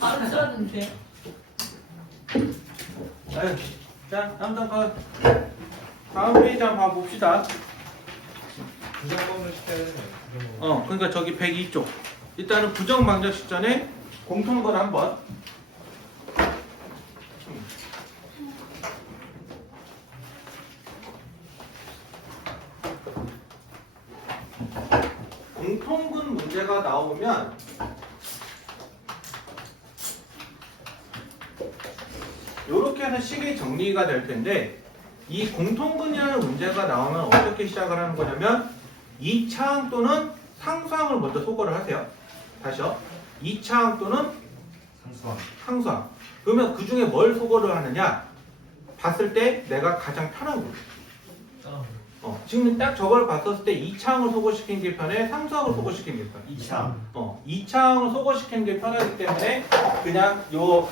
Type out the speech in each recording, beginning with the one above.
바로 틀었는데요. 아유, 자, 다음 페이지 한번 봐봅시다. 부정범을 시켜야 되네. 부정범. 그러니까 저기 102쪽. 일단은 부정방정식 전에 공통분 한번. 공통분 문제가 나오면 이렇게 해서 식이 정리가 될 텐데 이 공통분이라는 문제가 나오면 어떻게 시작을 하는 거냐면 2차항 또는 상수항을 먼저 소거를 하세요. 다시요. 2차항 또는 상수함. 상수항. 그러면 그 중에 뭘 소거를 하느냐? 봤을 때 내가 가장 편한 거. 지금 딱 저걸 봤었을 때 2차항을 소거시키는 게 편해? 상수항을 소거시키는 게 편해? 2차. 2차항을 소거시키는 게 편하기 때문에 그냥 요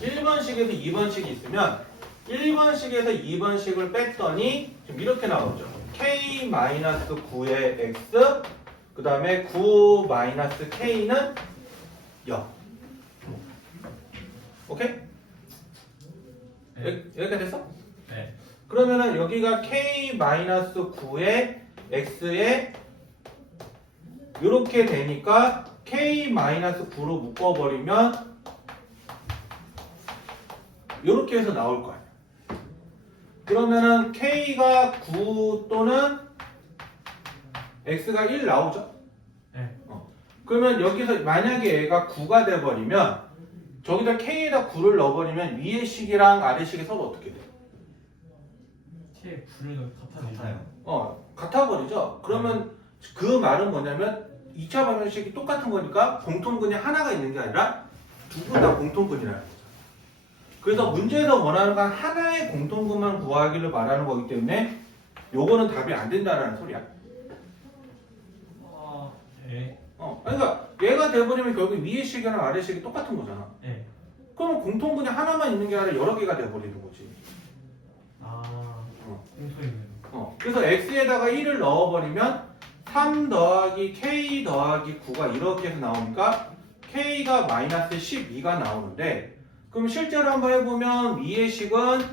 1번식에서 2번식이 있으면 1번식에서 2번식을 뺐더니 지금 이렇게 나오죠. k-9의 x 그 다음에 9-k는 0. 오케이? 여기까지 됐어? 네. 그러면은 여기가 k-9의 x에 이렇게 되니까 k-9로 묶어버리면 이렇게 해서 나올 거 아니야. 그러면은 k가 9 또는 x가 1 나오죠? 네. 그러면 여기서 만약에 얘가 9가 돼버리면 저기다 k에다 9를 넣어버리면 위의 식이랑 아래 식이 서로 어떻게 돼? K 구를 같아요. 같아버리죠? 그러면 그 말은 뭐냐면 2차 방정식이 똑같은 거니까 공통근이 하나가 있는 게 아니라 두 분 다 공통근이라는 거죠. 그래서 문제에서 원하는 건 하나의 공통근만 구하기를 말하는 거기 때문에 요거는 답이 안 된다는 소리야. 네. 그러니까 얘가 돼버리면 결국 위의 식이랑 아래 식이 똑같은 거잖아. 네. 그러면 공통근이 하나만 있는 게 아니라 여러 개가 돼버리는 거지. 공통이네요. 그래서 x에다가 1을 넣어버리면 3 더하기 k 더하기 9가 이렇게 해서 나오니까 k가 마이너스 12가 나오는데 그럼 실제로 한번 해보면 위의 식은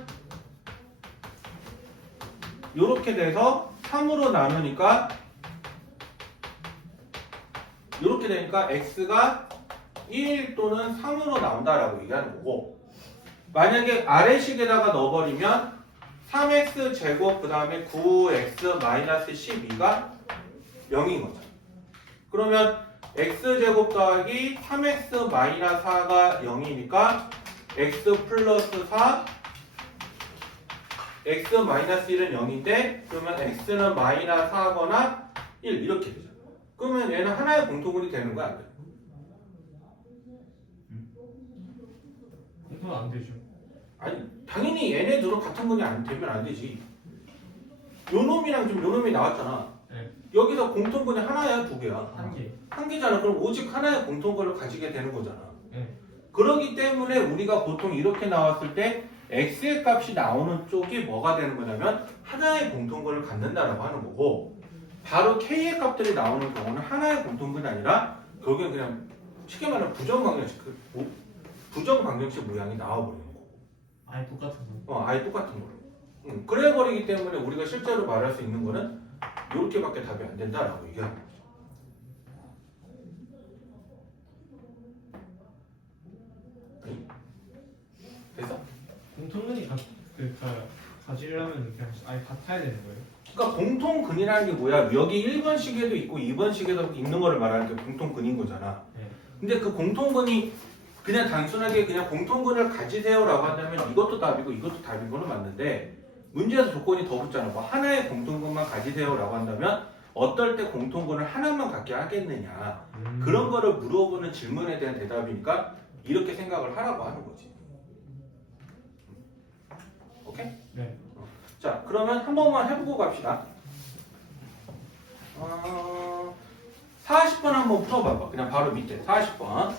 이렇게 돼서 3으로 나누니까 이렇게 되니까 x가 1 또는 3으로 나온다라고 얘기하는 거고 만약에 아래식에다가 넣어버리면 3x 제곱 그 다음에 9x 마이너스 12가 0인 거죠. 그러면 x 제곱 더하기 3x 마이너스 4가 0이니까 x 플러스 4 x 마이너스 1은 0인데 그러면 x는 마이너스 4거나 1 이렇게 되죠. 그러면 얘는 하나의 공통분이 되는 거야 안 돼? 공통은 안 되죠. 아니 당연히 얘네 둘은 같은 분이 안 되면 안 되지. 요 놈이랑 지금 요 놈이 나왔잖아. 네. 여기서 공통분이 하나야 두 개야? 한 개. 한 개잖아. 그럼 오직 하나의 공통분을 가지게 되는 거잖아. 네. 그러기 때문에 우리가 보통 이렇게 나왔을 때 x의 값이 나오는 쪽이 뭐가 되는 거냐면 하나의 공통분을 갖는다라고 하는 거고 바로 k의 값들이 나오는 경우는 하나의 공통분이 아니라 결국엔 그냥 쉽게 말하면 부정방정식 모양이 나와버리는 거고 아예 똑같은 거. 아예 똑같은 걸로 그래 버리기 때문에 우리가 실제로 말할 수 있는 거는 이렇게밖에 답이 안 된다라고 얘기하는 거죠. 됐어? 공통분이 가지려면 그냥 아예 같아야 되는 거예요. 그러니까 공통근이라는 게 뭐야? 여기 1번식에도 있고 2번식에도 있는 거를 말하는 게 공통근인 거잖아. 네. 근데 그 공통근이 그냥 단순하게 그냥 공통근을 가지세요라고 한다면 이것도 답이고 이것도 답인 거는 맞는데 문제에서 조건이 더 붙잖아. 뭐 하나의 공통근만 가지세요라고 한다면 어떨 때 공통근을 하나만 갖게 하겠느냐 그런 거를 물어보는 질문에 대한 대답이니까 이렇게 생각을 하라고 하는 거지. 오케이? 네. 자, 그러면 한 번만 해보고 갑시다. 40번 한번 풀어봐봐. 그냥 바로 밑에 40번.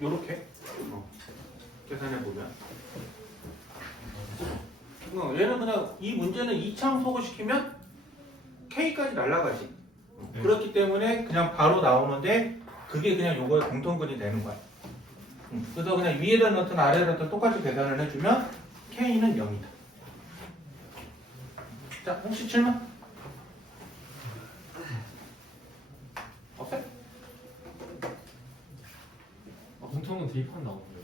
요렇게 계산해 보면 얘는 그냥 이 문제는 이차함수고 시키면 K까지 날아가지. 네. 그렇기 때문에 그냥 바로 나오는데 그게 그냥 요거의 공통근이 되는 거야. 그래서 그냥 위에다 넣든 아래에다 넣든 똑같이 계산을 해주면 K는 0이다. 자, 혹시 질문? 없어요? 공통은 대입한 나오고요.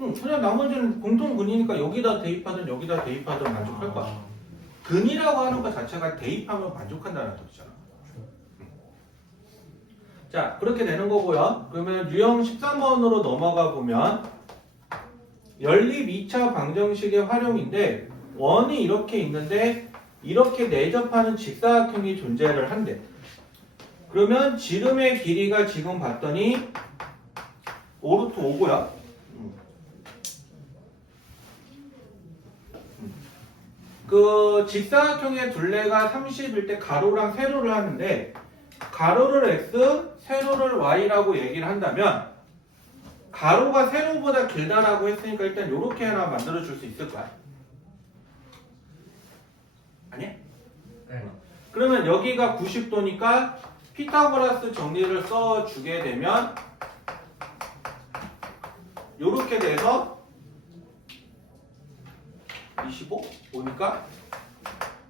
응, 그냥 나머지는 공통근이니까 여기다 대입하든 여기다 대입하든 만족할 거야. 아, 근이라고 하는 것 자체가 대입하면 만족한다는 뜻이잖아. 자, 그렇게 되는 거고요. 그러면 유형 13번으로 넘어가 보면 연립 2차 방정식의 활용인데 원이 이렇게 있는데 이렇게 내접하는 직사각형이 존재를 한대. 그러면 지름의 길이가 지금 봤더니 5루트 5고요. 그 직사각형의 둘레가 30일 때 가로랑 세로를 하는데 가로를 x, 세로를 y라고 얘기를 한다면 가로가 세로보다 길다라고 했으니까 일단 이렇게 하나 만들어 줄 수 있을 거야. 아니? 네. 그러면 여기가 90도니까 피타고라스 정리를 써주게 되면 이렇게 돼서 25? 오니까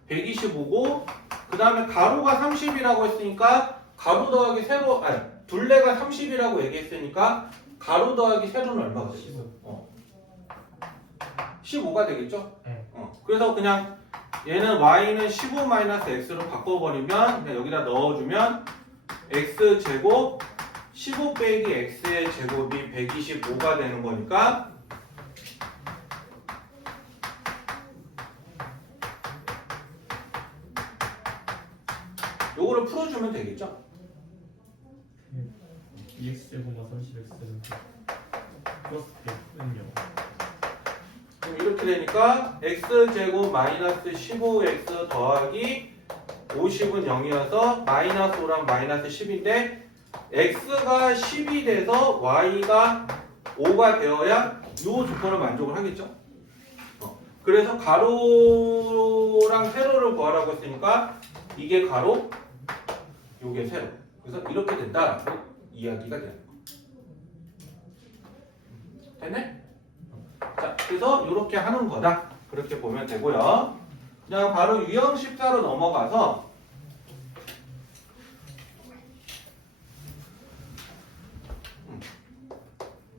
125고 그 다음에 가로가 30이라고 했으니까 가로 더하기 세로 아니 둘레가 30이라고 얘기했으니까 가로 더하기 세로는 얼마가 되겠어? 15가 되겠죠? 네. 그래서 그냥 얘는 y는 15-x로 바꿔버리면 그냥 여기다 넣어주면 x제곱 15 빼기 x의 제곱이 125가 되는 거니까 요거를 풀어주면 되겠죠? 2x제곱만 30x는 플러스 100은요. 그럼 이렇게 되니까 x제곱 마이너스 15x 더하기 50은 0이어서 마이너스 5랑 마이너스 10인데 x가 10이 돼서 y가 5가 되어야 이 조건을 만족을 하겠죠. 그래서 가로랑 세로를 구하라고 했으니까 이게 가로, 요게 세로. 그래서 이렇게 된다라고 이야기가 되는 거. 됐네? 자, 그래서 이렇게 하는 거다. 그렇게 보면 되고요. 그냥 바로 유형 14로 넘어가서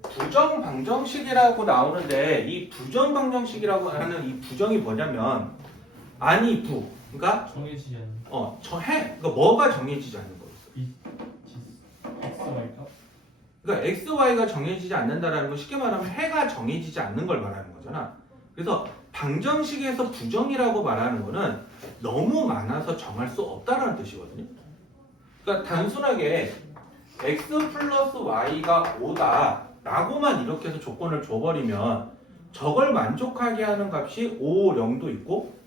부정방정식이라고 나오는데 이 부정방정식이라고 하는 이 부정이 뭐냐면 아니 부 그러니까 정해지지 않는 그러니까 뭐가 정해지지 않는 거였어. xy가 그러니까 x, y가 정해지지 않는다라는 건 쉽게 말하면 해가 정해지지 않는 걸 말하는 거잖아. 그래서 방정식에서 부정이라고 말하는 거는 너무 많아서 정할 수 없다라는 뜻이거든요. 그러니까 단순하게 x 플러스 y가 5다 라고만 이렇게 해서 조건을 줘버리면 저걸 만족하게 하는 값이 5, 0도 있고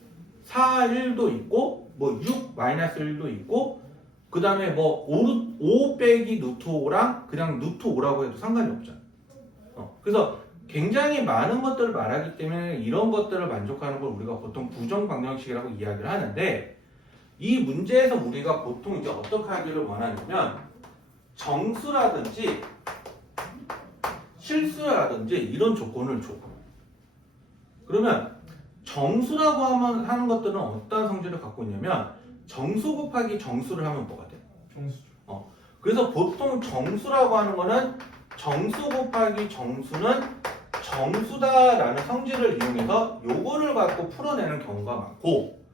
4, 1도 있고 뭐 6, 마이너스 1도 있고 그 다음에 뭐 5 빼기 루트 5랑 그냥 루트 5라고 해도 상관이 없잖아. 그래서 굉장히 많은 것들을 말하기 때문에 이런 것들을 만족하는 걸 우리가 보통 부정방정식이라고 이야기를 하는데 이 문제에서 우리가 보통 이제 어떻게 하기를 원하냐면 정수라든지 실수라든지 이런 조건을 줘. 그러면 정수라고 하는 것들은 어떤 성질을 갖고 있냐면 정수 곱하기 정수를 하면 뭐가 돼? 정수죠. 그래서 보통 정수라고 하는 거는 정수 곱하기 정수는 정수다라는 성질을 이용해서 요거를 갖고 풀어내는 경우가 많고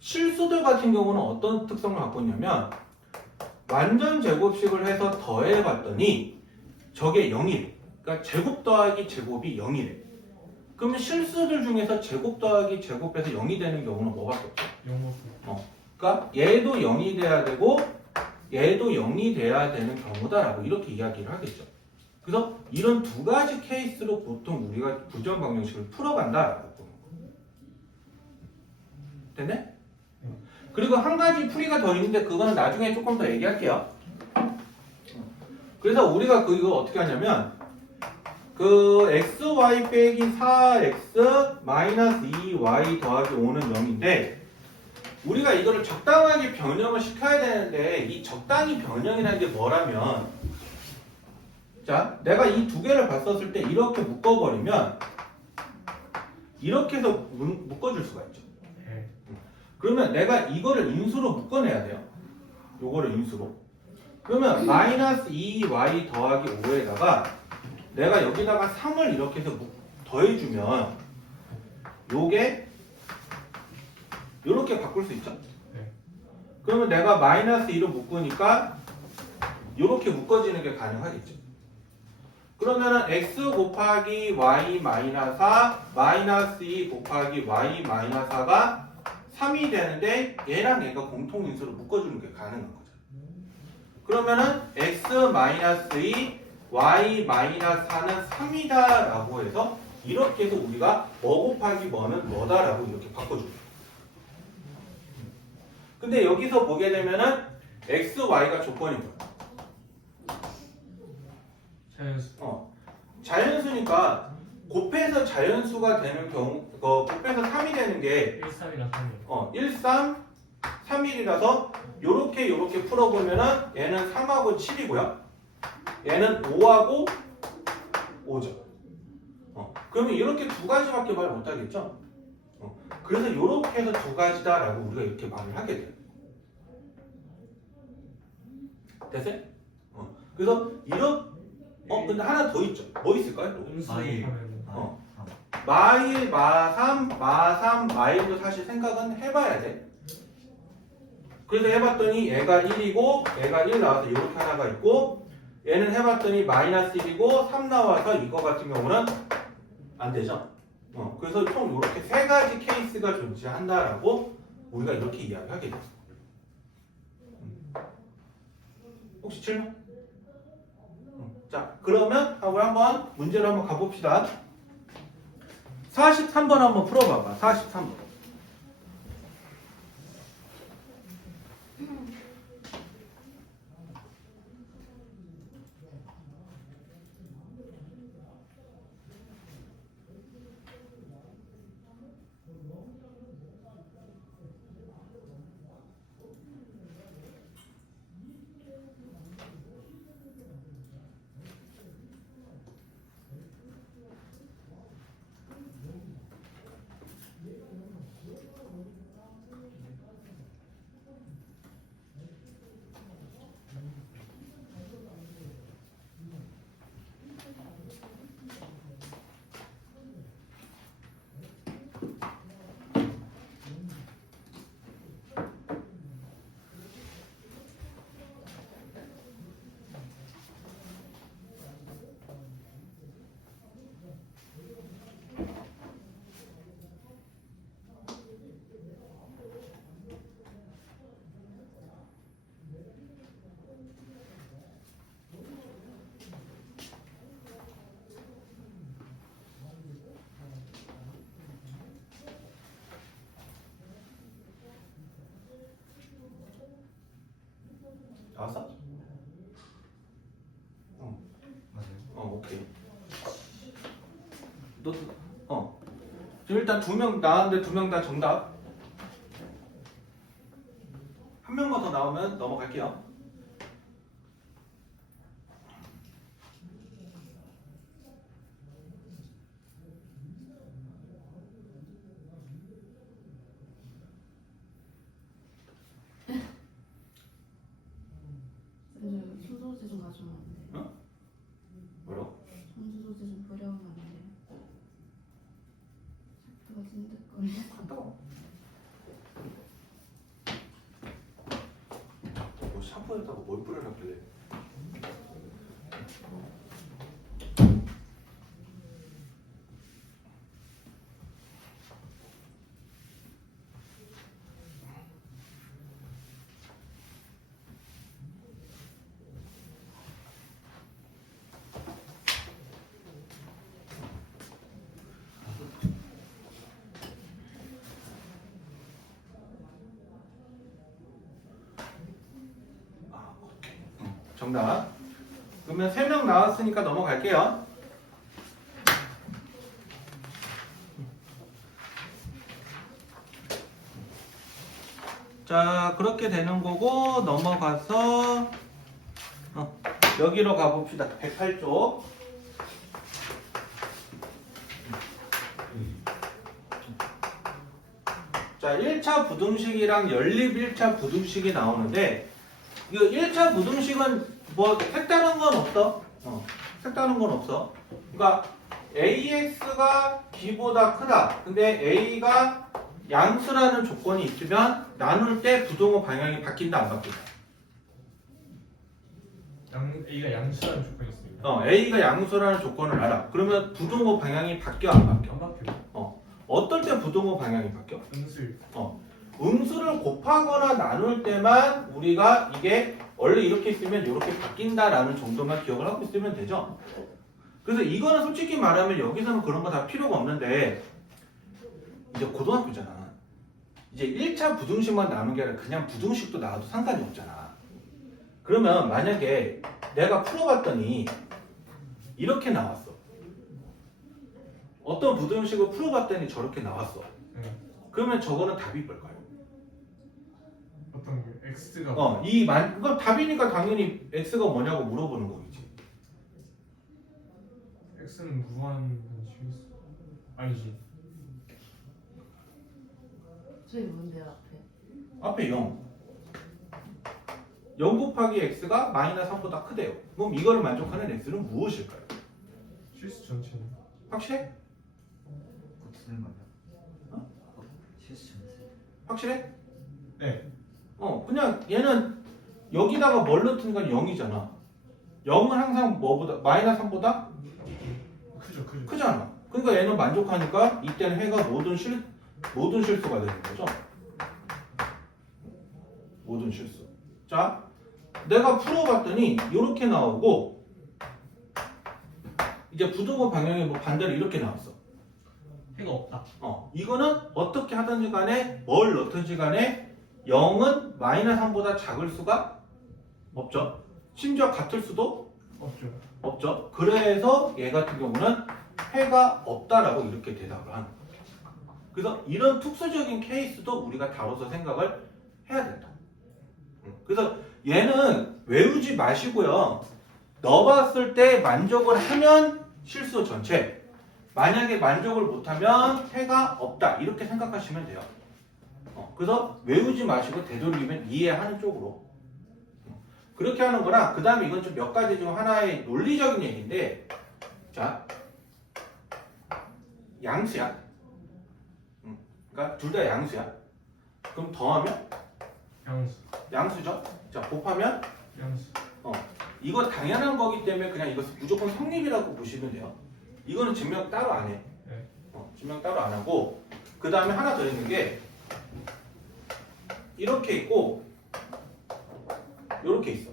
실수들 같은 경우는 어떤 특성을 갖고 있냐면 완전 제곱식을 해서 더해봤더니 저게 0이래. 그러니까 제곱 더하기 제곱이 0이래. 그러면 실수들 중에서 제곱 더하기 제곱해서 0이 되는 경우는 뭐밖에 없어? 영어수. 그러니까 얘도 0이 돼야 되고 얘도 0이 돼야 되는 경우다라고 이렇게 이야기를 하겠죠. 그래서 이런 두 가지 케이스로 보통 우리가 부정방정식을 풀어간다라고 보는 거예요. 됐네? 그리고 한 가지 풀이가 더 있는데 그거는 나중에 조금 더 얘기할게요. 그래서 우리가 그거 어떻게 하냐면 그 xy 빼기 4x 마이너스 2y 더하기 5는 0인데 우리가 이거를 적당하게 변형을 시켜야 되는데 이 적당히 변형이라는 게 뭐라면 자 내가 이 두 개를 봤었을 때 이렇게 묶어버리면 이렇게 해서 묶어줄 수가 있죠. 네. 그러면 내가 이거를 인수로 묶어내야 돼요. 요거를 인수로. 그러면 마이너스 2y 더하기 5에다가 내가 여기다가 3을 이렇게 해서 더해주면 요게 요렇게 바꿀 수 있죠. 네. 그러면 내가 마이너스 2로 묶으니까 요렇게 묶어지는 게 가능하겠죠. 그러면은 x 곱하기 y 마이너스 4 마이너스 2 곱하기 y 마이너스 4가 3이 되는데 얘랑 얘가 공통인수로 묶어주는 게 가능한 거죠. 그러면은 x 마이너스 2 y 마이너스 4는 3이다 라고 해서 이렇게 해서 우리가 뭐 곱하기 뭐는 뭐다 라고 이렇게 바꿔줍니다. 근데 여기서 보게 되면은 x, y가 조건인 거예요. 자연수. 자연수니까 곱해서 자연수가 되는 경우 곱해서 3이 되는 게 1, 3이랑 3이요. 1, 3, 3일이라서 요렇게 풀어보면은 얘는 3하고 7이고요. 얘는 5하고 5죠. 그러면 이렇게 두 가지밖에 말 못하겠죠? 그래서 이렇게 해서 두 가지다라고 우리가 이렇게 말을 하게 돼요. 됐어요? 그래서 근데 하나 더 있죠. 뭐 있을까요? 또? 음수 아예. 하면 마일, 마삼, 마삼, 마일도 사실 생각은 해봐야 돼. 그래서 해봤더니 얘가 1이고 얘가 1 나와서 이렇게 하나가 있고 얘는 해봤더니 마이너스 1이고 3 나와서 이거 같은 경우는 안 되죠. 그래서 총 이렇게 세 가지 케이스가 존재한다라고 우리가 이렇게 이야기하게 돼요. 혹시 질문? 자, 그러면 우리 한번 문제를 한번 가봅시다. 43번 한번 풀어봐봐. 43번. 나왔어? 맞아요. 오케이. 지금 일단 2명 나왔는데 2명 다 정답. 한 명만 더 나오면 넘어갈게요. 손소재 좀 가져오면 안 돼? 뭐라고? 손소재 좀 버려오면 안 돼? 샤프가 찐득거려. 갔다 와. 뭐 샴푸에다가 뭘 뿌려놨길래? 정답. 그러면 3명 나왔으니까 넘어갈게요. 자, 그렇게 되는 거고 넘어가서 여기로 가봅시다. 108쪽. 자, 1차 부등식이랑 연립 1차 부등식이 나오는데 이거 1차 부등식은 뭐 색다른 건 없어. 색다른 건 없어. 그러니까 AX가 B보다 크다. 근데 A가 양수라는 조건이 있으면 나눌 때 부등호 방향이 바뀐다 안 바뀐다? A가 양수라는 조건이 있습니다. A가 양수라는 조건을 알아. 그러면 부등호 방향이 바뀌어 안 바뀌어? 안 바뀌어요. 어떨 때 부등호 방향이 바뀌어? 음수. 음수를 곱하거나 나눌 때만 우리가 이게 원래 이렇게 있으면 이렇게 바뀐다라는 정도만 기억을 하고 있으면 되죠. 그래서 이거는 솔직히 말하면 여기서는 그런 거 다 필요가 없는데 이제 고등학교잖아. 이제 1차 부등식만 나눈 게 아니라 그냥 부등식도 나와도 상관이 없잖아. 그러면 만약에 내가 풀어봤더니 이렇게 나왔어. 어떤 부등식을 풀어봤더니 저렇게 나왔어. 네. 그러면 저거는 답이 뭘까요? 어떤 게 X가 그거 답이니까 당연히 X가 뭐냐고 물어보는 거겠지. X는 무한 방식이 있어. 아니지. 저희 뭔데요 앞에? 앞에 0. 0 곱하기 X가 마이너스 3보다 크대요. 그럼 이거를 만족하는 X는 무엇일까요? 실수 전체는. 확실해? 무슨 말이야? 실수 전체. 확실해? 네. 그냥 얘는 여기다가 뭘 넣든가 0이잖아. 0은 항상 뭐보다 마이너스 3보다 크죠. 크잖아. 그러니까 얘는 만족하니까 이때는 해가 모든 실수가 되는 거죠. 모든 실수. 자, 내가 풀어봤더니 이렇게 나오고 이제 부등호 방향이 뭐 반대로 이렇게 나왔어. 해가 없다. 이거는 어떻게 하든지 간에 뭘 넣든지 간에 0은 마이너스 3보다 작을 수가 없죠. 심지어 같을 수도 없죠. 그래서 얘 같은 경우는 해가 없다라고 이렇게 대답을 하는 거예요. 그래서 이런 특수적인 케이스도 우리가 다뤄서 생각을 해야 된다. 그래서 얘는 외우지 마시고요. 넣어봤을 때 만족을 하면 실수 전체, 만약에 만족을 못하면 해가 없다 이렇게 생각하시면 돼요. 그래서 외우지 마시고 되도록이면 이해하는 쪽으로 그렇게 하는 거랑 그 다음에 이건 좀 몇 가지 중 하나의 논리적인 얘기인데 자 양수야. 그러니까 둘 다 양수야. 그럼 더하면 양수죠. 자 곱하면 양수. 이거 당연한 거기 때문에 그냥 이것을 무조건 성립이라고 보시면 돼요. 이거는 증명 따로 안 해. 네. 증명 따로 안 하고 그 다음에 하나 더 있는 게 이렇게 있고 이렇게 있어.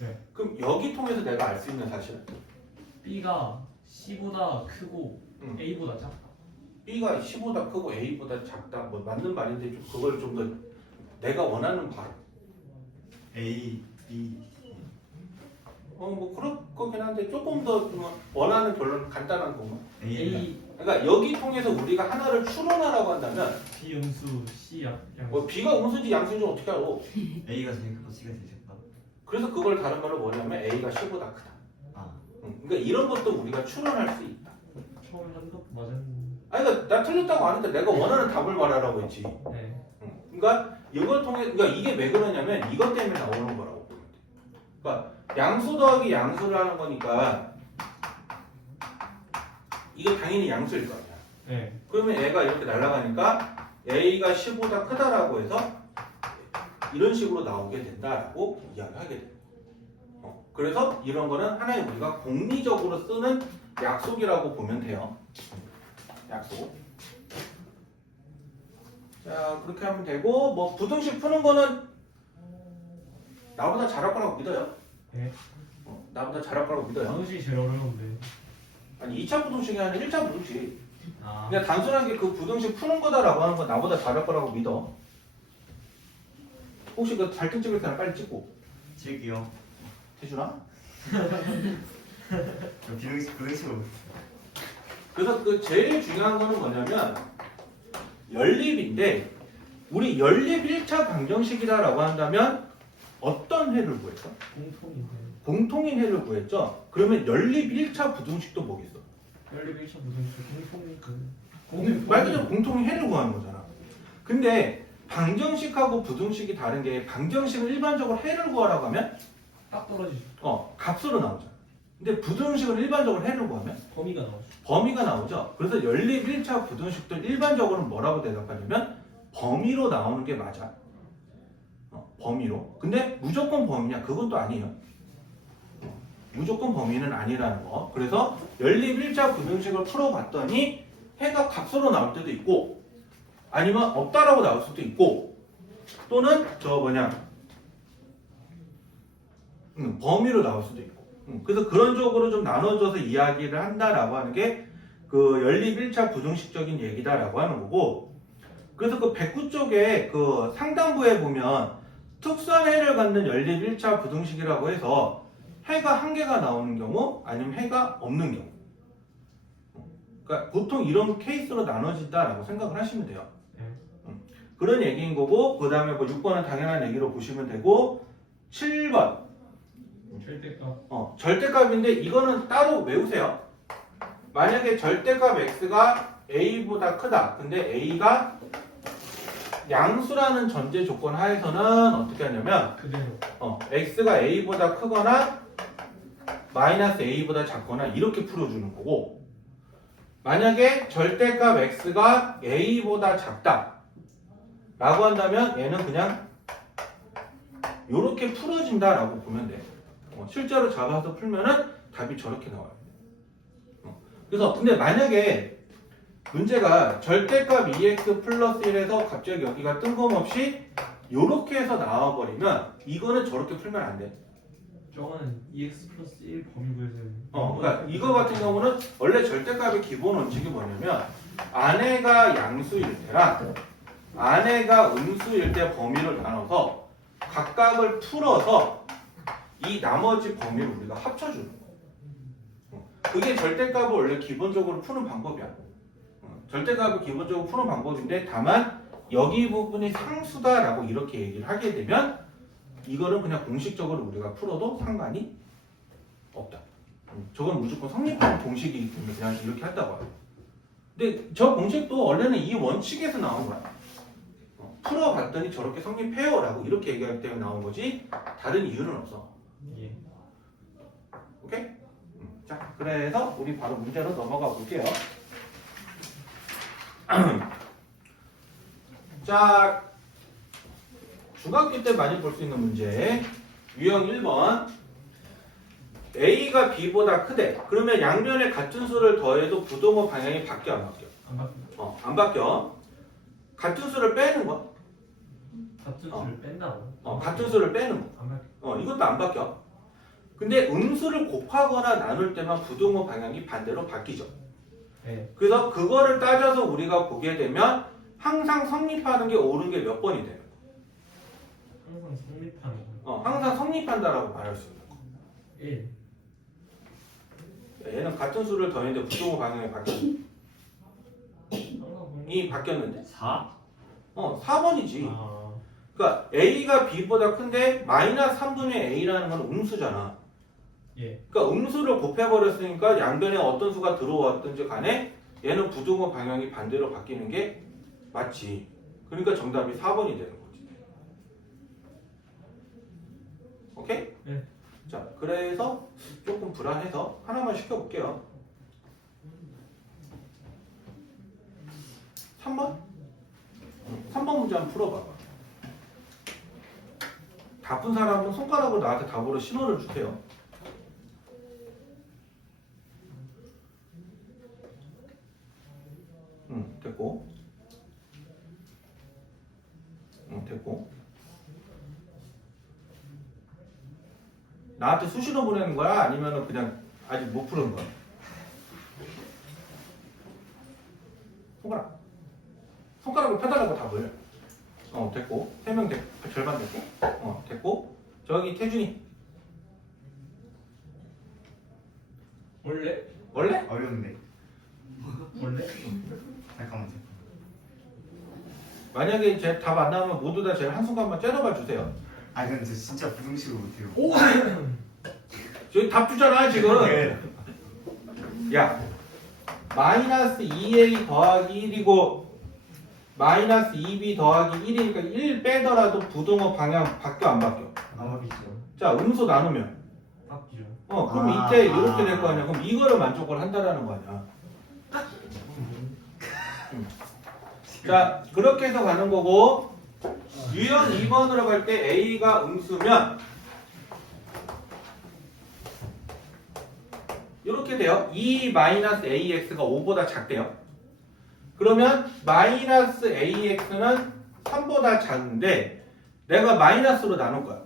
네. 그럼 여기 통해서 내가 알 수 있는 사실은 B가 C보다 크고 A보다 작다. B가 C보다 크고 A보다 작다. 뭐 맞는 말인데 좀 그걸 좀 더 내가 원하는 바로 A, B, 뭐 그럴 거긴 한데 조금 더 좀 원하는 결론 간단한 거만. A 그러니까 여기 통해서 우리가 하나를 추론하라고 한다면 B 음수 C 양수. 뭐 B가 음수인지 양수인지 어떻게 알아? A가 제일 크고 C가 제일 작다. 그래서 그걸 다른 말로 뭐냐면 A가 C보다 크다. 아, 그러니까 이런 것도 우리가 추론할 수 있다. 처음 한 것도 맞았는데. 아니 그러니까 나 틀렸다고 안 했는데 내가 원하는 답을 말하라고 했지. 네. 그러니까 이걸 통해 그러니까 이게 왜 그러냐면 이것 때문에 나오는 거라고 보면 돼. 그러니까 양수 더하기 양수를 하는 거니까 이거 당연히 양수일 거 아니야. 네. 그러면 얘가 이렇게 날아가니까 A가 C보다 크다라고 해서 이런 식으로 나오게 된다라고 이야기하게 돼요. 그래서 이런 거는 하나의 우리가 공리적으로 쓰는 약속이라고 보면 돼요. 약속. 자, 그렇게 하면 되고 뭐 부등식 푸는 거는 나보다 잘할 거라고 믿어요. 네. 나보다 잘할 거라고 믿어요. 양수이 제일 어려운데. 아니 2차 부등식이 아니라 1차 부등식. 아. 그냥 단순하게 그 부등식 푸는 거다라고 하는 건 나보다 잘할 거라고 믿어. 혹시 그 발등 찍을 때는 빨리 찍고. 칠기요. 태준아? 비등식으로. 그래서 그 제일 중요한 거는 뭐냐면 연립인데 우리 연립 1차 방정식이다라고 한다면 어떤 해를 구했어? 공통인데 공통인 해를 구했죠. 그러면 연립 1차 부등식도 뭐겠어? 연립 1차 부등식 공통 말 그대로 공통인 해를 구하는 거잖아. 근데 방정식하고 부등식이 다른 게 방정식은 일반적으로 해를 구하라고 하면 딱 떨어지죠. 값으로 나오잖아. 근데 부등식은 일반적으로 해를 구하면 범위가 나오죠. 범위가 나오죠. 그래서 연립 1차 부등식도 일반적으로는 뭐라고 대답하냐면 범위로 나오는 게 맞아. 범위로. 근데 무조건 범위냐? 그건 또 아니에요. 무조건 범위는 아니라는 거. 그래서 연립 1차 부등식을 풀어봤더니 해가 값으로 나올 때도 있고 아니면 없다라고 나올 수도 있고 또는 범위로 나올 수도 있고 그래서 그런 쪽으로 좀 나눠져서 이야기를 한다라고 하는 게 그 연립 1차 부등식적인 얘기다라고 하는 거고 그래서 그 109쪽에 그 상단부에 보면 특수한 해를 갖는 연립 1차 부등식이라고 해서 해가 한 개가 나오는 경우 아니면 해가 없는 경우 그러니까 보통 이런 케이스로 나눠진다라고 생각을 하시면 돼요. 그런 얘기인 거고 그 다음에 뭐 6번은 당연한 얘기로 보시면 되고 7번 절대값. 절대값인데 이거는 따로 외우세요. 만약에 절대값 x가 a보다 크다. 근데 a가 양수라는 전제 조건 하에서는 어떻게 하냐면 그대로. x가 a보다 크거나 마이너스 a보다 작거나 이렇게 풀어주는 거고 만약에 절대값 x가 a보다 작다 라고 한다면 얘는 그냥 이렇게 풀어진다라고 보면 돼. 실제로 잡아서 풀면은 답이 저렇게 나와요. 그래서 근데 만약에 문제가 절대값 2x 플러스 1에서 갑자기 여기가 뜬금없이 이렇게 해서 나와버리면 이거는 저렇게 풀면 안 돼. 저거는 2x 플러스 1 범위 구해서. 그러니까 이거 같은 경우는 원래 절대값의 기본 원칙이 뭐냐면 안에가 양수일 때랑 안에가 음수일 때 범위를 나눠서 각각을 풀어서 이 나머지 범위를 우리가 합쳐주는 거야. 그게 절대값을 원래 기본적으로 푸는 방법이야. 절대값을 기본적으로 푸는 방법인데 다만 여기 부분이 상수다라고 이렇게 얘기를 하게 되면 이거는 그냥 공식적으로 우리가 풀어도 상관이 없다. 저건 무조건 성립하는 공식이기 때문에 그냥 이렇게 한다고 해요. 근데 저 공식도 원래는 이 원칙에서 나온 거야. 풀어봤더니 저렇게 성립해요 라고 이렇게 얘기할 때 나온 거지 다른 이유는 없어. 예. 오케이? 자, 그래서 우리 바로 문제로 넘어가 볼게요. 자, 중학교 때 많이 볼 수 있는 문제. 유형 1번. A가 B보다 크대. 그러면 양변에 같은 수를 더해도 부동호 방향이 바뀌어 안 바뀌어? 안 바꾼다. 안 바뀌어. 같은 수를 빼는 거. 같은 수를 뺀다고. 같은 수를 빼는 거. 안 바뀌어. 이것도 안 바뀌어. 근데 음수를 곱하거나 나눌 때만 부동호 방향이 반대로 바뀌죠. 네. 그래서 그거를 따져서 우리가 보게 되면 항상 성립하는 게 옳은 게 몇 번이 돼요? 항상 성립하는 거. 항상 성립한다라고 말할 수 있는 거. 1. 얘는 같은 수를 더했는데 부동호 방향이 바뀌었는데 이 바뀌었는데 4? 4번이지. 아. 그러니까 A가 B보다 큰데 마이너스 3분의 A라는 건 음수잖아. 예. 그러니까 음수를 곱해버렸으니까 양변에 어떤 수가 들어왔든지 간에 얘는 부동호 방향이 반대로 바뀌는 게 맞지. 그러니까 정답이 4번이 되는 거지. 오케이? 네. 자, 그래서 조금 불안해서 하나만 시켜볼게요. 3번? 3번 문제 한번 풀어봐봐. 다 푼 사람은 손가락으로 나한테 답으로 신호를 주세요. 됐고. 됐고. 나한테 수신호 보내는 거야? 아니면 그냥 아직 못 푸는 거야? 손가락으로 펴달라고 답을. 됐고. 3명 됐고. 절반 됐고. 됐고. 저기 태준이. 원래? 어려운데. 원래? 잠깐만. 만약에 이제 답 안 나오면 모두 다 제가 한순간만 째려봐 주세요. 아 근데 저 진짜 부등식을 못해요. 저기 답 주잖아 지금. 네. 야 마이너스 2a 더하기 1이고 마이너스 2b 더하기 1이니까 1 빼더라도 부등호 방향 바뀌어 안 바뀌어? 안 바뀌죠. 자 음수 나누면 바뀌죠. 그럼 아, 이때 이렇게 될 거 아니야. 그럼 이거를 만족을 한다라는 거 아니야. 자 그렇게 해서 가는 거고 유형 2번으로 갈 때 a가 음수면 이렇게 돼요. 2-ax가 5보다 작대요. 그러면 마이너스 ax는 3보다 작은데 내가 마이너스로 나눌 거야.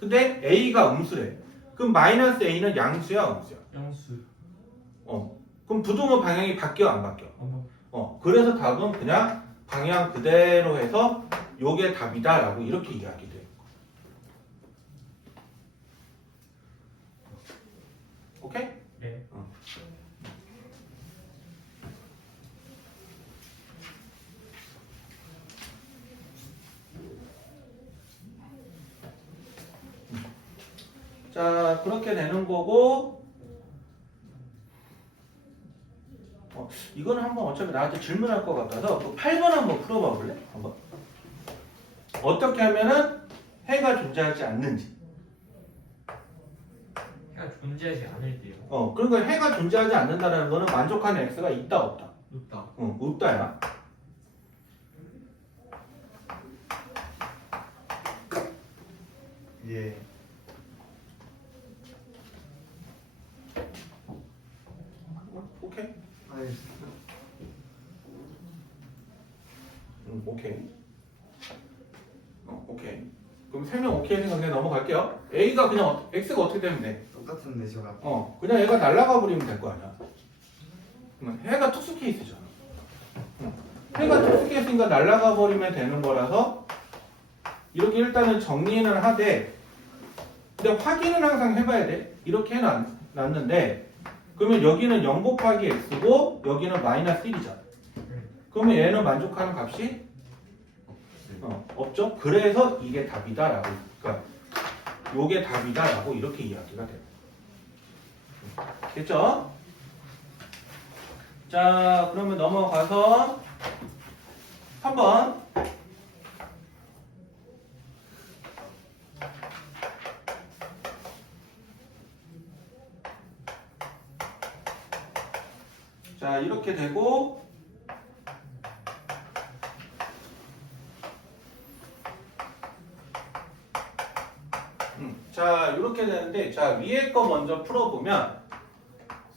근데 a가 음수래. 그럼 마이너스 a는 양수야 음수야? 양수. 그럼 부등호 방향이 바뀌어 안 바뀌어? 안 그래서 답은 그냥 방향 그대로 해서 요게 답이다라고 이렇게 이야기 돼요. 오케이? 네. 자 그렇게 되는 거고 이거는 한번 어차피 나한테 질문할 것 같아서 그 8번 한번 풀어봐 볼래? 한번 어떻게 하면은 해가 존재하지 않는지 해가 존재하지 않을 때요. 그러니까 해가 존재하지 않는다는 거는 만족하는 x가 있다 없다? 높다. 없다야. 예. 오케이? 알겠습니다. 오케이. 오케이. 그럼 설명 오케이 생각해 넘어갈게요. A가 그냥 X가 어떻게 되면 돼? 똑같은데 저가. 그냥 얘가 날아가 버리면 될 거 아니야. 해가 특수 케이스잖아. 해가 특수 케이스니까 날아가 버리면 되는 거라서 이렇게 일단은 정리는 하되 근데 확인은 항상 해봐야 돼. 이렇게 해놨는데 그러면 여기는 0 곱하기 x고 여기는 마이너스 1이잖아. 그러면 얘는 만족하는 값이 없죠. 그래서 이게 답이다라고 그러니까 요게 답이다라고 이렇게 이야기가 돼요. 됐죠? 자 그러면 넘어가서 한번 자 이렇게 되고 자 이렇게 되는데 자 위에 거 먼저 풀어보면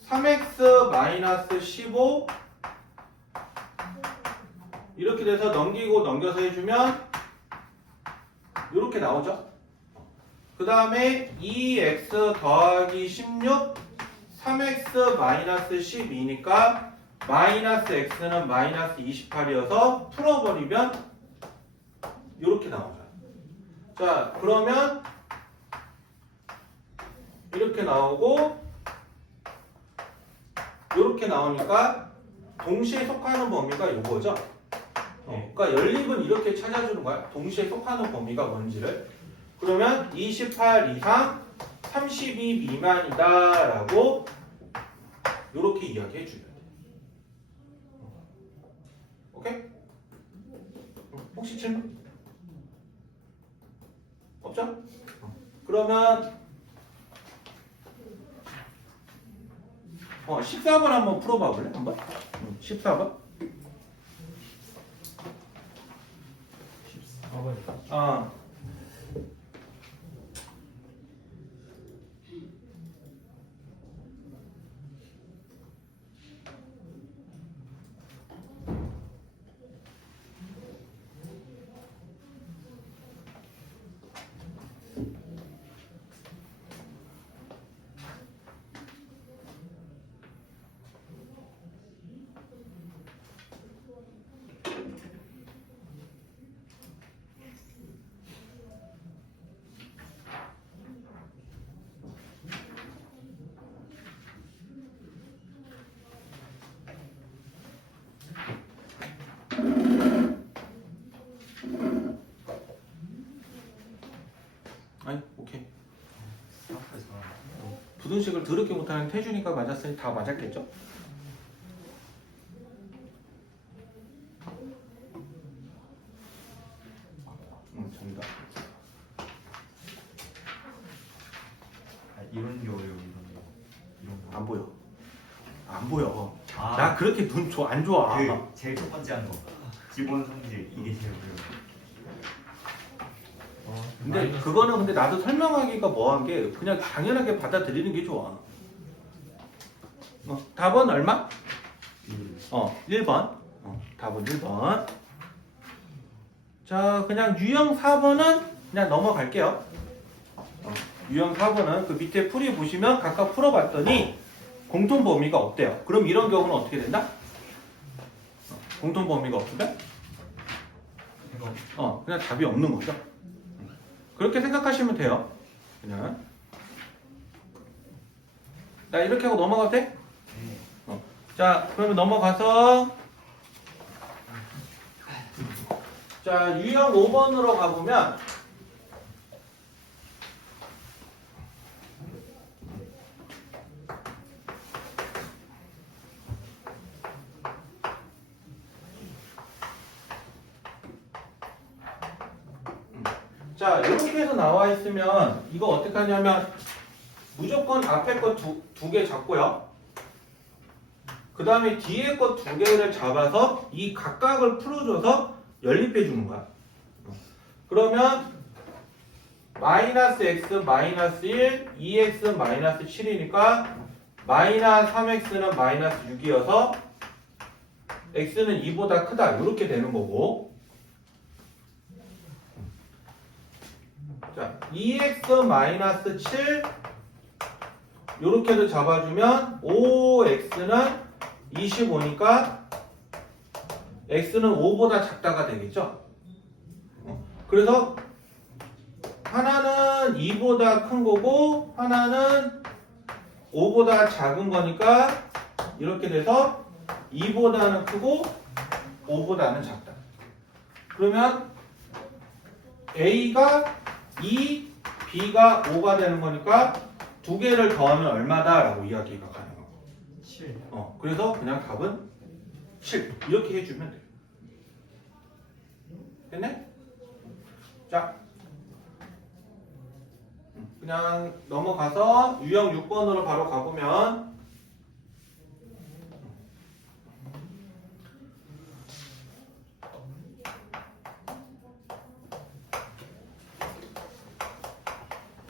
3x-15 이렇게 돼서 넘기고 넘겨서 해주면 이렇게 나오죠. 그 다음에 2x 더하기 16 3x-12니까 마이너스 x는 마이너스 28이어서 풀어버리면 이렇게 나오죠. 자 그러면 이렇게 나오고 이렇게 나오니까 동시에 속하는 범위가 이거죠. 그러니까 연립은 이렇게 찾아주는 거야. 동시에 속하는 범위가 뭔지를. 그러면 28 이상 32 미만이다 라고 이렇게 이야기해 주면 돼. 오케이? 혹시 질문? 없죠? 그러면 14번 한번 풀어봐 볼래? 한번? 14번? 14번이요. 부등식을 더럽게 못하는 태준이가 맞았으니 다 맞았겠죠? 정답. 이런 게 어려워 이런 거. 안 보여. 안 보여. 아, 나 그렇게 눈 안 좋아. 그 제일 첫 번째 한 거. 기본 성질 이게 제일 어려워. 근데 그거는 근데 나도 설명하기가 뭐한 게 그냥 당연하게 받아들이는 게 좋아. 답은 얼마? 1번. 답은 1번. 자, 그냥 유형 4번은 그냥 넘어갈게요. 유형 4번은 그 밑에 풀이 보시면 각각 풀어봤더니 공통 범위가 없대요. 그럼 이런 경우는 어떻게 된다? 공통 범위가 없으면? 그냥 답이 없는 거죠. 그렇게 생각하시면 돼요. 그냥. 자, 이렇게 하고 넘어가도 돼? 자, 그러면 넘어가서 자, 유형 5번으로 가보면 자, 이렇게 해서 나와 있으면 이거 어떻게 하냐면 무조건 앞에 거 두 개 잡고요. 그 다음에 뒤에 거 두 개를 잡아서 이 각각을 풀어줘서 연립해 주는 거야. 그러면 마이너스 x 마이너스 1, 2x 마이너스 7이니까 마이너스 3x는 마이너스 6이어서 x는 2보다 크다 이렇게 되는 거고, 자 2x 마이너스 7 이렇게도 잡아주면 5x는 25니까 x는 5보다 작다가 되겠죠. 그래서 하나는 2보다 큰 거고 하나는 5보다 작은 거니까 이렇게 돼서 2보다는 크고 5보다는 작다. 그러면 A가 2, B가 5가 되는 거니까 두 개를 더하면 얼마다? 라고 이야기가 가능하고 7. 그래서 그냥 답은 7 이렇게 해주면 돼요. 됐네? 자, 그냥 넘어가서 유형 6번으로 바로 가보면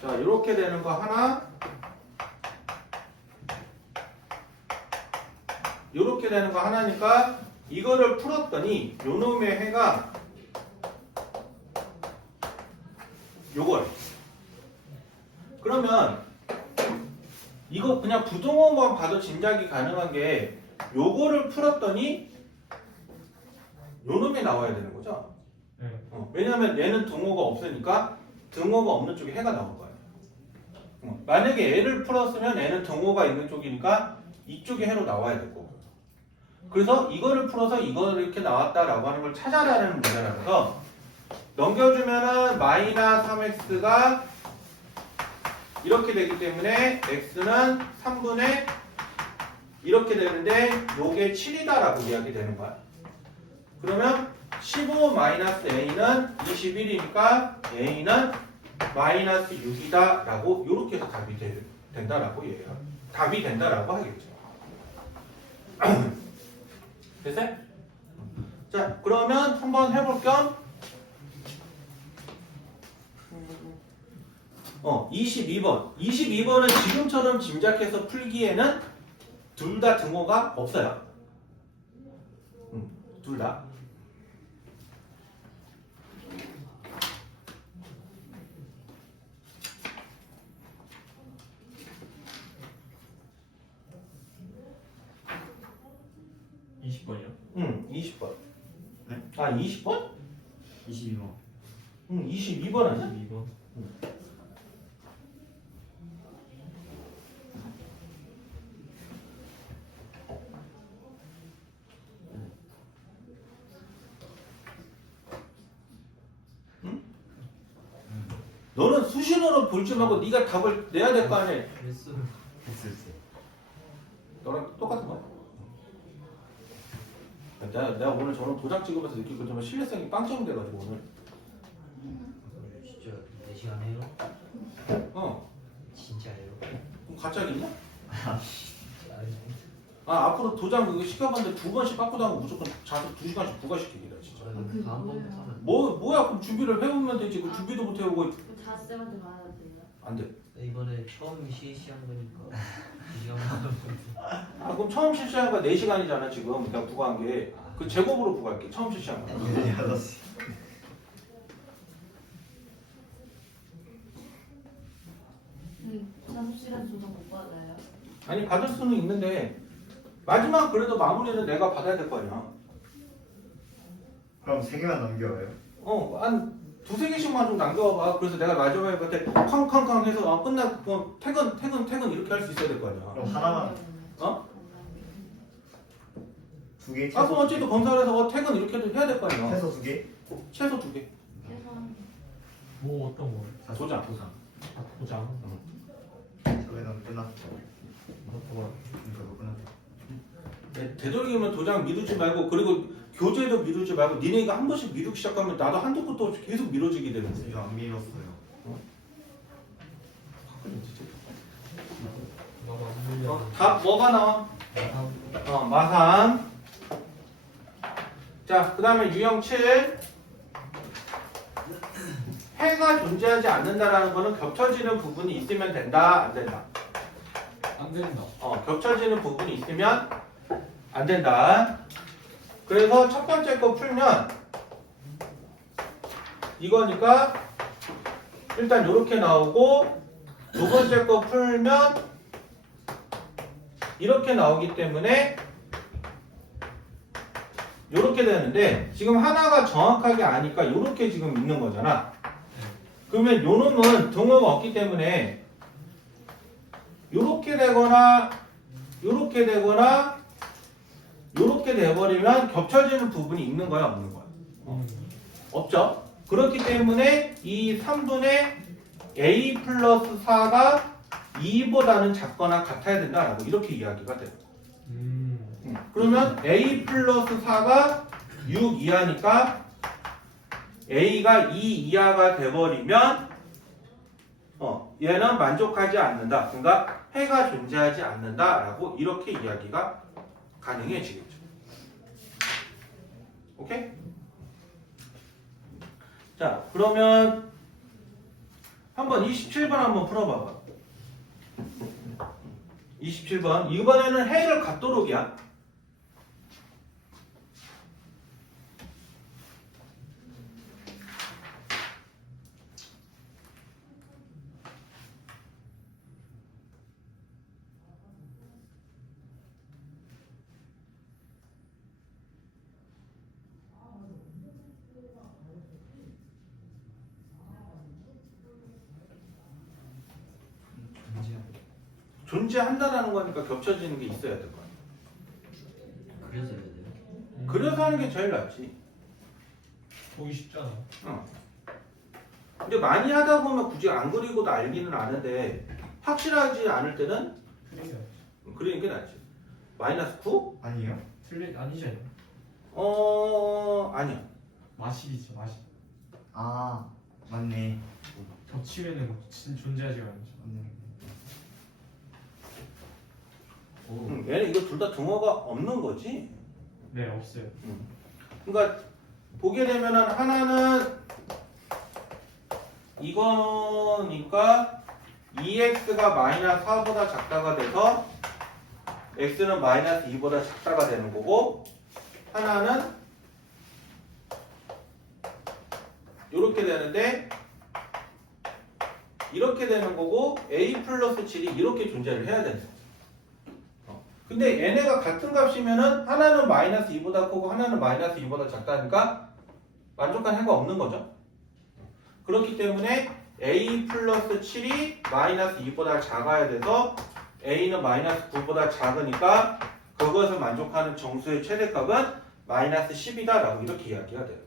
자, 이렇게 되는 거 하나, 이렇게 되는 거 하나니까 이거를 풀었더니 요놈의 해가 요거예요. 그러면 이거 그냥 부등호만 봐도 짐작이 가능한 게 요거를 풀었더니 요놈이 나와야 되는 거죠. 네. 왜냐면 얘는 등호가 없으니까 등호가 없는 쪽에 해가 나올 거예요. 만약에 얘를 풀었으면 얘는 등호가 있는 쪽이니까 이쪽에 해로 나와야 될 거고요. 그래서 이거를 풀어서 이거를 이렇게 나왔다라고 하는 걸 찾아라는 문제라서 넘겨주면은 마이너스 3x가 이렇게 되기 때문에 x는 3분의 이렇게 되는데 요게 7이다라고 이야기 되는 거야. 그러면 15 마이너스 a는 21이니까 a는 마이너스 6이다 라고 이렇게 해서 답이 된다라고 얘기해요. 답이 된다라고 하겠죠. 됐어요? 자, 그러면 한번 해볼 겸 22번. 22번은 지금처럼 짐작해서 풀기에는 둘 다 등호가 없어요. 둘 다. 이 20번이요? 20번. 네? 아, 20번? 22번. 22번 아니야? 22번. 너는 수신호로 볼지 말고 네가 답을 내야 될 거 아니야. 레슨. 내가 오늘 저런 도장 찍으면서 느끼고 좀 신뢰성이 빵점이 돼가지고 오늘. 진짜 4시간 해요? 어. 진짜 해요? 그럼 가짜 있냐? 아니, 아 앞으로 도장 그거 시켜봤는데 2번씩 바꾸다하면 무조건 자습 2시간씩 부과시키기다 진짜. 그럼 다음번부터 하면 뭐야 그럼 준비를 해오면 되지. 그 준비도 못 해오고 다 쌤한테 말해야 돼요. 안 돼. 이번에 처음 실시한 거니까 2시간 아 그럼 처음 실시한 거 4시간이잖아 지금 내가 부과한 게. 그 제곱으로 부과할게. 처음 실시한 거. 6시. 자습시간 조정 못 받아요. 아니 받을 수는 있는데 마지막 그래도 마무리는 내가 받아야 될 거 아니야. 그럼 3개만 넘겨요. 한 2-3개씩만 좀 남겨봐. 그래서 내가 마지막에 그때 康康康 해서 끝나고 퇴근 이렇게 할 수 있어야 될 거 아니야. 그럼 하나만 어? 2개. 아 그럼 어쨌든 검사를 해서 퇴근 이렇게 해야 될 거 아니야. 최소 2개. 최소 2개. 뭐 어떤 거? 도장. 아, 도장. 저희는 끝났어. 뭐 이거 끝났어. 되도록이면 도장 미루지 말고 그리고 교재도 미루지 말고 니네가 한 번씩 미루기 시작하면 나도 한두 것도 계속 미뤄지게 되는데. 이거 안 밀었어요. 너가 안 물려. 답 뭐가 나와? 마산. 자, 그 다음에 유형 7. 해가 존재하지 않는다라는 거는 겹쳐지는 부분이 있으면 된다, 안 된다? 안 된다. 겹쳐지는 부분이 있으면 안 된다. 그래서 첫 번째 거 풀면 이거니까 일단 이렇게 나오고 두 번째 거 풀면 이렇게 나오기 때문에 이렇게 되는데 지금 하나가 정확하게 아니까 이렇게 지금 있는 거잖아. 그러면 요 놈은 등호가 없기 때문에 이렇게 되거나 이렇게 되거나 이렇게 돼버리면 겹쳐지는 부분이 있는 거야 없는 거야? 없죠? 그렇기 때문에 이 3분의 a 플러스 4가 2보다는 작거나 같아야 된다라고 이렇게 이야기가 돼요. 그러면 a 플러스 4가 6 이하니까 a가 2 이하가 돼버리면 얘는 만족하지 않는다. 그러니까 해가 존재하지 않는다라고 이렇게 이야기가 가능해지겠죠. 오케이? 자, 그러면 한번 27번 한번 풀어봐봐. 27번. 이번에는 해를 갖도록이야. 존재한다라는 거니까 겹쳐지는 게 있어야 될 거 아니야. 그래서 해야 돼요? 그래서 하는 게 제일 낫지. 보기 쉽잖아. 근데 많이 하다 보면 굳이 안 그리고도 알기는 아는데 확실하지 않을 때는 틀리게 그리는 게 낫지. 마이너스 9? 아니에요? 아니잖아. 아니야. 마실이죠, 마실. 아 맞네. 겹치면은 진짜 존재하지가 않죠. 맞네. 얘는 이거 둘 다 등호가 없는 거지. 네, 없어요. 그러니까 보게 되면은 하나는 이거니까 2x가 마이너스 4보다 작다가 돼서 x는 마이너스 2보다 작다가 되는 거고 하나는 이렇게 되는데 이렇게 되는 거고 a 플러스 7이 이렇게 존재를 해야 되는 거야. 근데 얘네가 같은 값이면은 하나는 마이너스 2보다 크고 하나는 마이너스 2보다 작다니까 만족한 해가 없는 거죠. 그렇기 때문에 a 플러스 7이 마이너스 2보다 작아야 돼서 a는 마이너스 9보다 작으니까 그것을 만족하는 정수의 최대값은 마이너스 10이다 라고 이렇게 이야기가 돼요.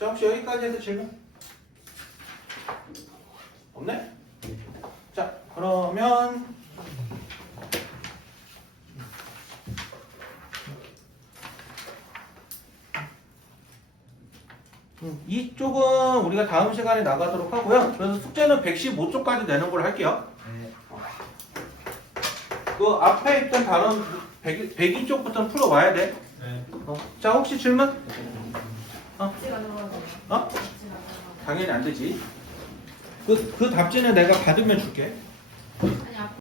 자, 혹시 여기까지 해서 질문? 없네? 자, 그러면 이쪽은 우리가 다음 시간에 나가도록 하고요. 그래서 숙제는 115쪽까지 내는 걸로 할게요. 네. 그 앞에 있던 단원 102쪽부터는 풀어와야 돼. 네. 자, 혹시 질문? 답지가 들어가요. 어? 답지가 들어가요. 당연히 안 되지. 그 답지는 내가 받으면 줄게. 아니